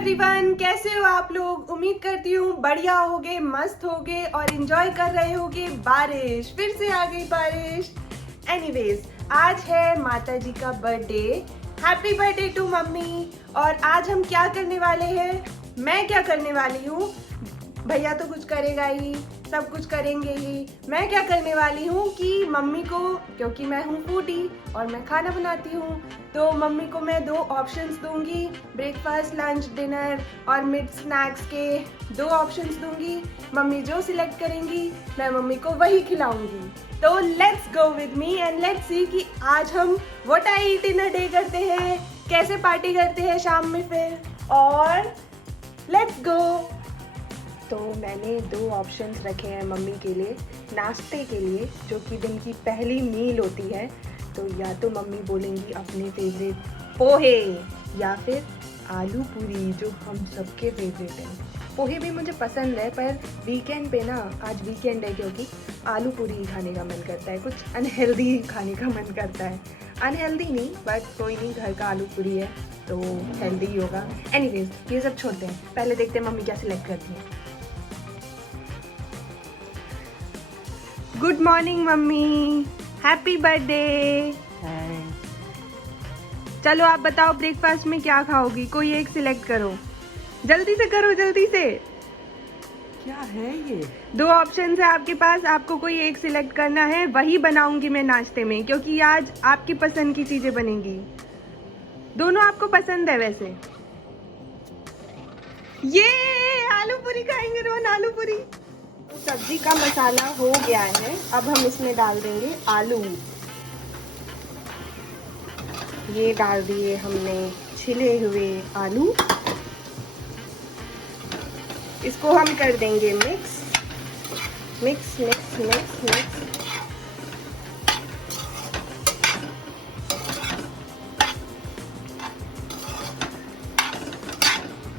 Everyone, कैसे हो आप लोग। उम्मीद करती हूँ बढ़िया होगे, मस्त होगे और एंजॉय कर रहे होगे। बारिश फिर से आ गई बारिश। एनीवेज, आज है माता जी का birthday. Happy birthday to mummy. और आज हम क्या करने वाले हैं, मैं क्या करने वाली हूँ, भैया तो कुछ करेगा ही, सब कुछ करेंगे ही। मैं क्या करने वाली हूँ कि मम्मी को, क्योंकि मैं हूँ फूडी और मैं खाना बनाती हूँ, तो मम्मी को मैं 2 ऑप्शंस दूंगी। ब्रेकफास्ट, लंच, डिनर और मिड स्नैक्स के 2 ऑप्शंस दूंगी। मम्मी जो सिलेक्ट करेंगी मैं मम्मी को वही खिलाऊंगी। तो let's go with me and let's see कि आज हम what I eat in a day करते हैं, कैसे पार्टी करते हैं शाम में फिर, और लेट्स गो। तो मैंने 2 ऑप्शंस रखे हैं मम्मी के लिए नाश्ते के लिए, जो कि दिन की पहली मील होती है। तो या तो मम्मी बोलेंगी अपने फेवरेट पोहे या फिर आलू पूरी, जो हम सबके फेवरेट हैं। पोहे भी मुझे पसंद है, पर वीकेंड पे ना, आज वीकेंड है क्योंकि आलू पूरी खाने का मन करता है, कुछ अनहेल्दी खाने का मन करता है। अनहेल्दी नहीं, बट कोई नहीं, घर का आलू पूरी है तो हेल्दी ही होगा। एनीवेज, ये सब छोड़ते हैं, पहले देखते हैं मम्मी क्या सिलेक्ट करती है। Good morning mummy, happy birthday. चलो आप बताओ ब्रेकफास्ट में क्या खाओगी, कोई एक सिलेक्ट करो, जल्दी से करो, जल्दी से। क्या है ये? 2 ऑप्शन है आपके पास, आपको कोई एक सिलेक्ट करना है, वही बनाऊंगी मैं नाश्ते में, क्योंकि आज आपकी पसंद की चीजें बनेंगी। दोनों आपको पसंद है वैसे। ये आलू पूरी खाएंगे रोहन, आलू पूरी। सब्जी का मसाला हो गया है, अब हम इसमें डाल देंगे आलू। ये डाल दिए हमने छिले हुए आलू। इसको हम कर देंगे mix mix mix mix mix.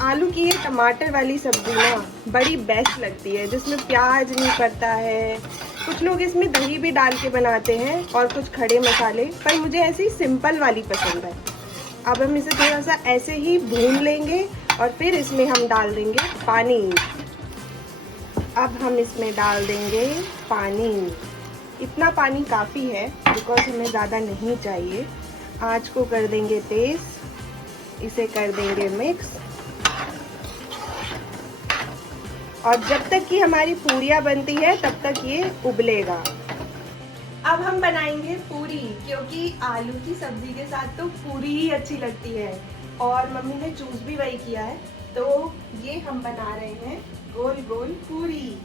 आलू की ये टमाटर वाली सब्जी ना बड़ी बेस्ट लगती है, जिसमें प्याज नहीं पड़ता है। कुछ लोग इसमें दही भी डाल के बनाते हैं और कुछ खड़े मसाले, पर मुझे ऐसी सिंपल वाली पसंद है। अब हम इसे थोड़ा सा ऐसे ही भून लेंगे और फिर इसमें हम डाल देंगे पानी। अब हम इसमें डाल देंगे पानी। इतना पानी काफ़ी है, बिकॉज हमें ज़्यादा नहीं चाहिए। आँच को कर देंगे तेज, इसे कर देंगे मिक्स, और जब तक कि हमारी पूरियां बनती है तब तक ये उबलेगा। अब हम बनाएंगे पूरी, क्योंकि आलू की सब्जी के साथ तो पूरी ही अच्छी लगती है, और मम्मी ने चूज भी वही किया है। तो ये हम बना रहे हैं गोल गोल पूरी।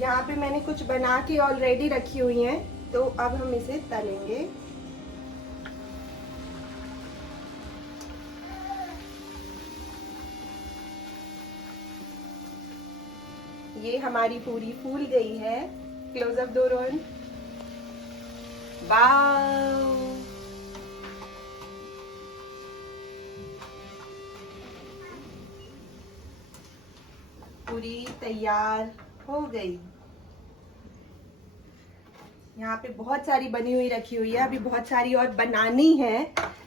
यहाँ पे मैंने कुछ बना के ऑलरेडी रखी हुई हैं, तो अब हम इसे तलेंगे। ये हमारी पूरी फूल गई है। क्लोजअप दो रोहन। वाव, पूरी तैयार हो गई। यहाँ पे बहुत सारी बनी हुई रखी हुई है, अभी बहुत सारी और बनानी है।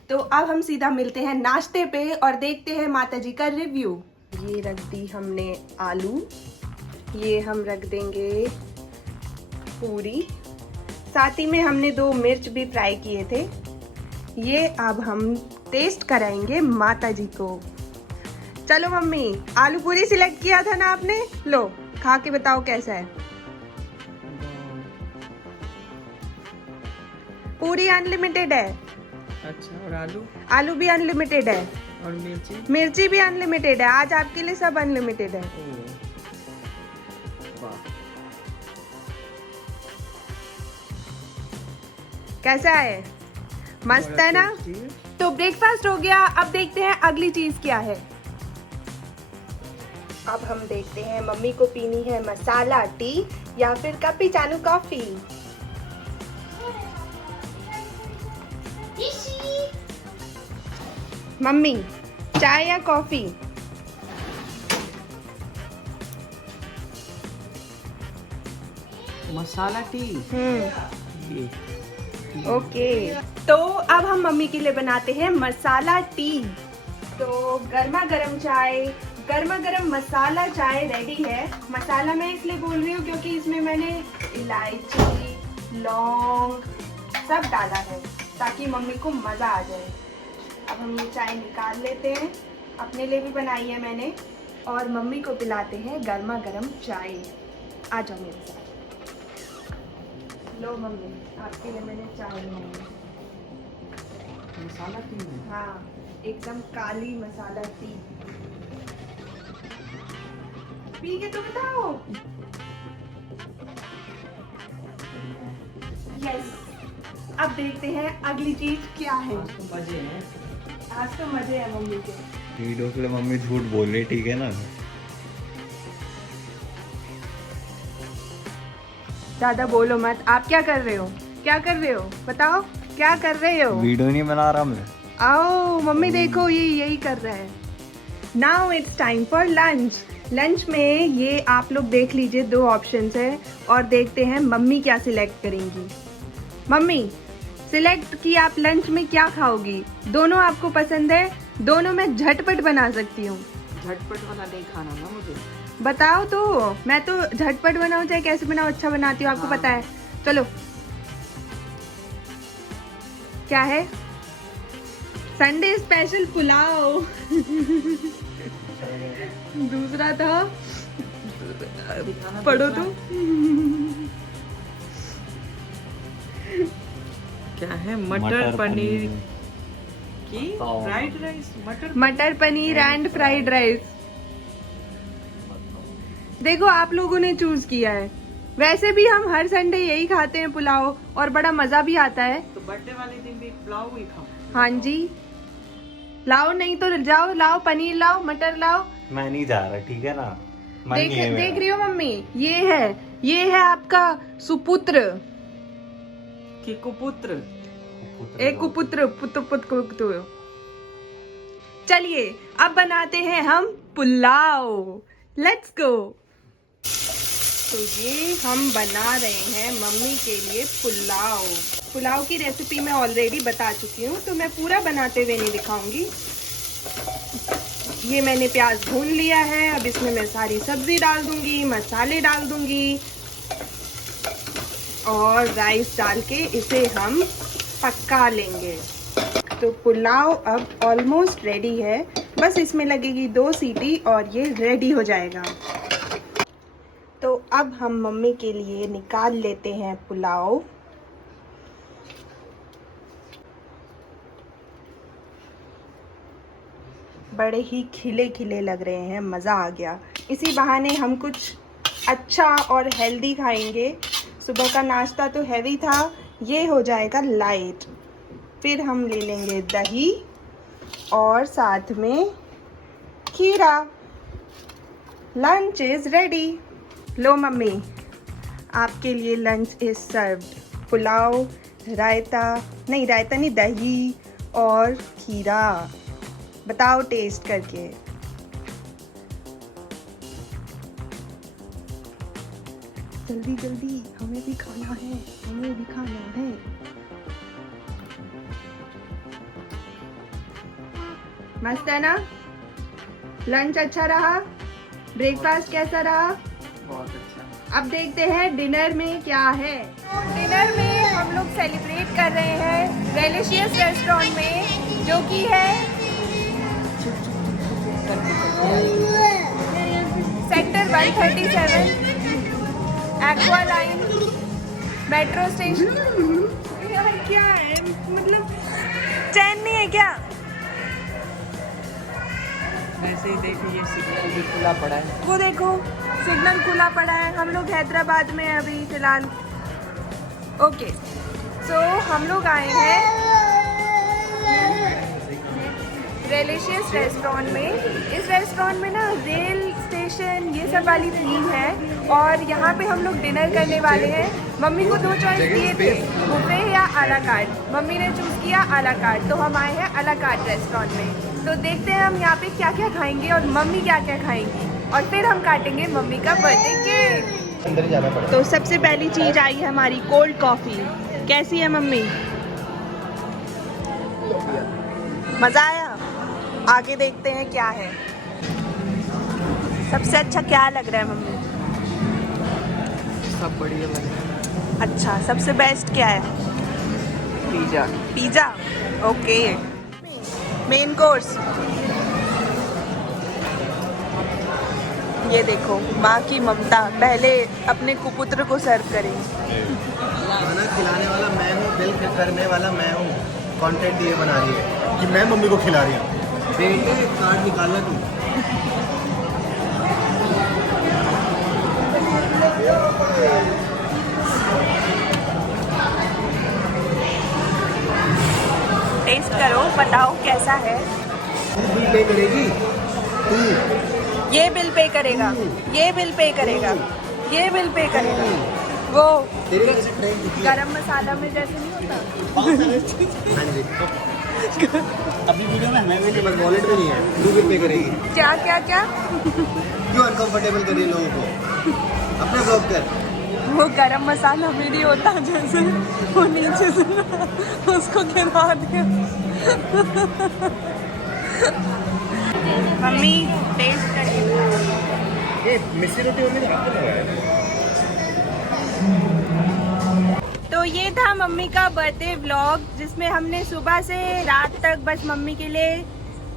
तो अब हम सीधा मिलते हैं नाश्ते पे और देखते हैं माता जी का रिव्यू। ये रख दी हमने आलू, ये हम रख देंगे पूरी, साथ ही में हमने 2 मिर्च भी फ्राई किए थे। ये अब हम टेस्ट कराएंगे माता जी को। चलो मम्मी, आलू पूरी सिलेक्ट किया था ना आपने, लो खा के बताओ कैसा है। पूरी अनलिमिटेड है। अच्छा, और आलू? आलू भी अनलिमिटेड है, और मिर्ची? मिर्ची भी अनलिमिटेड है। आज आपके लिए सब अनलिमिटेड है। कैसा है, मस्त है ना। तो ब्रेकफास्ट हो गया, अब देखते हैं अगली चीज क्या है। अब हम देखते हैं मम्मी को पीनी है मसाला टी या फिर कैपुचिनो कॉफी। मम्मी, चाय या कॉफी? मसाला टी। ये ओके, तो अब हम मम्मी के लिए बनाते हैं मसाला टी। तो गर्मा गर्म चाय, गर्मा गर्म मसाला चाय रेडी है। मसाला मैं इसलिए बोल रही हूँ क्योंकि इसमें मैंने इलायची, लौंग सब डाला है ताकि मम्मी को मज़ा आ जाए। अब हम ये चाय निकाल लेते हैं, अपने लिए भी बनाई है मैंने, और मम्मी को पिलाते हैं गर्मा गर्म चाय। आ जाओ मेरे साथ। लो मम्मी, आपके लिए मैंने चाय बनाई है। मसाला टी है। हाँ, एकदम काली मसाला टी। पी के तो बताओ। यस, अब देखते हैं अगली चीज क्या है। आज तो मजे हैं। आज तो मजे है मम्मी के। वीडियो के लिए मम्मी झूठ बोल रही, ठीक है ना? ज्यादा बोलो मत। आप क्या कर रहे हो? क्या कर रहे हो? बताओ क्या कर रहे हो? वीडियो नहीं बना रहा मैं। आओ मम्मी, देखो ये यही कर रहा है। Now it's time for lunch. Lunch में ये आप लोग देख लीजिए, 2 ऑप्शंस है और देखते हैं मम्मी क्या सिलेक्ट करेंगी। मम्मी सिलेक्ट की आप लंच में क्या खाओगी? दोनों आपको पसंद है, दोनों मैं झटपट बना सकती हूँ। झटपट वाला नहीं खाना ना मुझे। बताओ तो, मैं तो झटपट बनाऊँ चाहे कैसे बनाऊँ अच्छा बनाती हूँ, आपको हाँ। पता है। चलो, क्या है? Sunday special pulao. दूसरा था, दिखाना पढ़ो दूसरा। तो। क्या है? मटर पनीर की फ्राइड राइस। मटर पनीर एंड फ्राइड राइस। देखो आप लोगों ने चूज किया है। वैसे भी हम हर संडे यही खाते हैं पुलाव, और बड़ा मजा भी आता है। तो बर्थडे वाले दिन भी पुलाव ही खाओ। हाँ जी, लाओ, नहीं तो जाओ लाओ, पनीर लाओ, मटर लाओ। मैं नहीं जा रहा, ठीक है ना? मन देख नहीं है देख मेरा। रही हो मम्मी, ये है आपका सुपुत्र। कि कुपुत्र। एक कुपुत्र, पुत्र। चलिए अब बनाते हैं हम पुलाव। Let's go. तो ये हम बना रहे हैं मम्मी के लिए पुलाव। पुलाव की रेसिपी मैं ऑलरेडी बता चुकी हूँ, तो मैं पूरा बनाते हुए नहीं दिखाऊंगी। ये मैंने प्याज भून लिया है, अब इसमें मैं सारी सब्जी डाल दूंगी, मसाले डाल दूंगी और राइस डाल के इसे हम पका लेंगे। तो पुलाव अब ऑलमोस्ट रेडी है, बस इसमें लगेगी 2 सीटी और ये रेडी हो जाएगा। तो अब हम मम्मी के लिए निकाल लेते हैं पुलाव। बड़े ही खिले खिले लग रहे हैं, मज़ा आ गया। इसी बहाने हम कुछ अच्छा और हेल्दी खाएंगे। सुबह का नाश्ता तो हैवी था, ये हो जाएगा लाइट। फिर हम ले लेंगे दही और साथ में खीरा। Lunch is ready. Low mummy, आपके लिए लंच इज़ सर्व्ड। पुलाव, रायता नहीं, दही और खीरा। बताओ टेस्ट करके। जल्दी जल्दी, हमें भी खाना है, हमें भी खाना है। मस्त है ना? लंच अच्छा रहा? ब्रेकफास्ट कैसा रहा? बहुत अच्छा। अब देखते हैं डिनर में क्या है। डिनर में हम लोग सेलिब्रेट कर रहे हैं डेलिशियस रेस्टोरेंट में, जो कि है sector 137 aqua line metro station. यार क्या है, मतलब चैन नहीं है क्या? वैसे ही देखिए, ये सिग्नल भी खुला पड़ा है। वो देखो सिग्नल खुला पड़ा है। हम लोग हैदराबाद में हैं अभी फिलहाल। ओके, सो हम लोग आए हैं डेलिशियस रेस्टोरेंट में। इस रेस्टोरेंट में ना रेल स्टेशन ये सब वाली थीम है, और यहाँ पे हम लोग डिनर करने वाले हैं। मम्मी को 2 चॉइस दिए थे, बुफे या आला कार्ट। मम्मी ने चूज़ किया आला कार्ट, तो हम आए हैं आला कार्ट रेस्टोरेंट में। तो देखते हैं हम यहाँ पे क्या क्या खाएंगे और मम्मी क्या क्या खाएंगी, और फिर हम काटेंगे मम्मी का बर्थडे केक। अंदर जाना पड़ेगा। तो सबसे पहली चीज़ आई है हमारी कोल्ड कॉफ़ी। कैसी है मम्मी? मजा आया? आगे देखते हैं क्या है। सबसे अच्छा क्या लग रहा है मम्मी? सब बढ़िया लग रहा है। अच्छा, सबसे बेस्ट क्या है? Pizza. Pizza, okay. Main course ये देखो, माँ की ममता। पहले अपने कुपुत्र को सर्व करेंगे। खाना खिलाने वाला मैं हूँ, बिल करने वाला मैं हूँ। कंटेंट ये बना रही है कि मैं मम्मी को खिला रही हूँ। बेटे कार्ड निकालना तू। टेस्ट करो, बताओ कैसा है। तू बिल पे करेगी तू। ये बिल पे करेगा, ये बिल पे करेगा, ये बिल पे करेगा। वो तेरी वजह से ट्रेन रुकी है। गरम मसाला में जैसे नहीं होता। हाँ जी। अभी वीडियो में हमें भी बस वॉलेट में नहीं है। तू बिल पे करेगी। क्या क्या क्या? क्यों अनकंफर्टेबल कर रही है लोगों को? अपने ब्लॉग कर। वो गरम मसाला में नहीं होता जैसे वो नीचे से ना, उसको गिरा दिया। मम्मी टेस्ट करिए। ये मिस्सी रोटी होगी ना। तो ये था मम्मी का बर्थडे व्लॉग, जिसमें हमने सुबह से रात तक बस मम्मी के लिए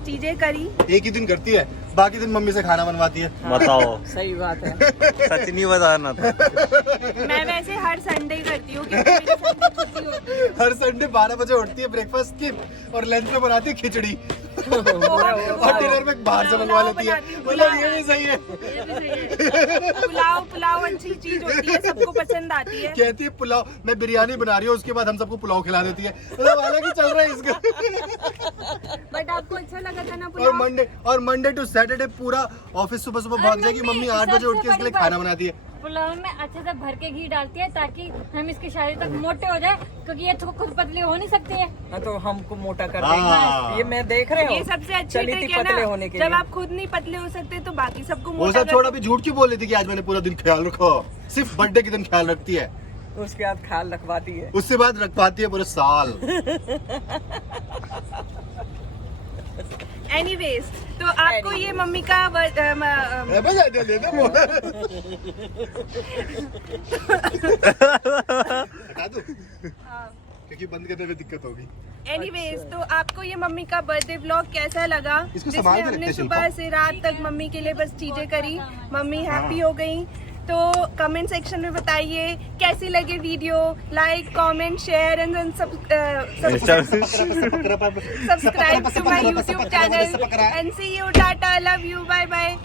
चीजें करी। एक ही दिन करती है, बाकी दिन मम्मी से खाना बनवाती है। बताओ। सही बात है। सच नहीं बताना था। मैं वैसे हर संडे करती हूँ क्योंकि मेरी संडे छुट्टी होती है। हर संडे 12 बजे उठती है, ब्रेकफास्ट स्किप और लंच में बनाती है खिचड़ी और डिनर में बाहर से मंगवा लेती है। मतलब ये भी सही है। पुलाव अच्छी चीज होती है, सबको पसंद आती है। कहती है पुलाव, मैं बिरयानी बना रही हूँ, उसके बाद हम सबको पुलाव खिला देती है। मतलब हालांकि चल रहा है इसका। बट आपको अच्छा लगा था ना और मंडे टू सैटरडे पूरा ऑफिस सुबह सुबह भाग जाएगी मम्मी। 8 बजे उठ के इसके लिए खाना बनाती है। पुलाव में अच्छे से भर के घी डालती है ताकि हम इसकी शादी तक मोटे हो जाए, क्योंकि ये तो खुद पतली हो नहीं सकती है। हाँ, तो हमको मोटा कर हाँ। देंगे। ये मैं देख रहे हो। ये सबसे अच्छी चली थी ट्रिक है पतले ना, होने के जब लिए। आप खुद नहीं पतले हो सकते तो बाकी सबको वो मोटा सब छोड़, अभी झूठ क्यों बोल रही थी कि आज मैंने पूरा दिन ख्याल रखा? सिर्फ बर्थडे के दिन ख्याल रखती है, उसके बाद ख्याल रखवाती है। उसके बाद रख पाती है पूरे साल। एनीवेज, तो आपको ये मम्मी का हटा दूं? क्योंकि बंद करने में दिक्कत होगी। एनीवेज, तो आपको ये मम्मी का बर्थडे व्लॉग कैसा लगा? इसको जिसमें संभाल के हमने रखते सुबह शिल्पा। से रात तक मम्मी के लिए बस चीजें करी, मम्मी हैप्पी हो गई। तो कमेंट सेक्शन में बताइए कैसी लगी video. Like, comment, share and subscribe to my YouTube channel and see you, tata, love you, bye bye.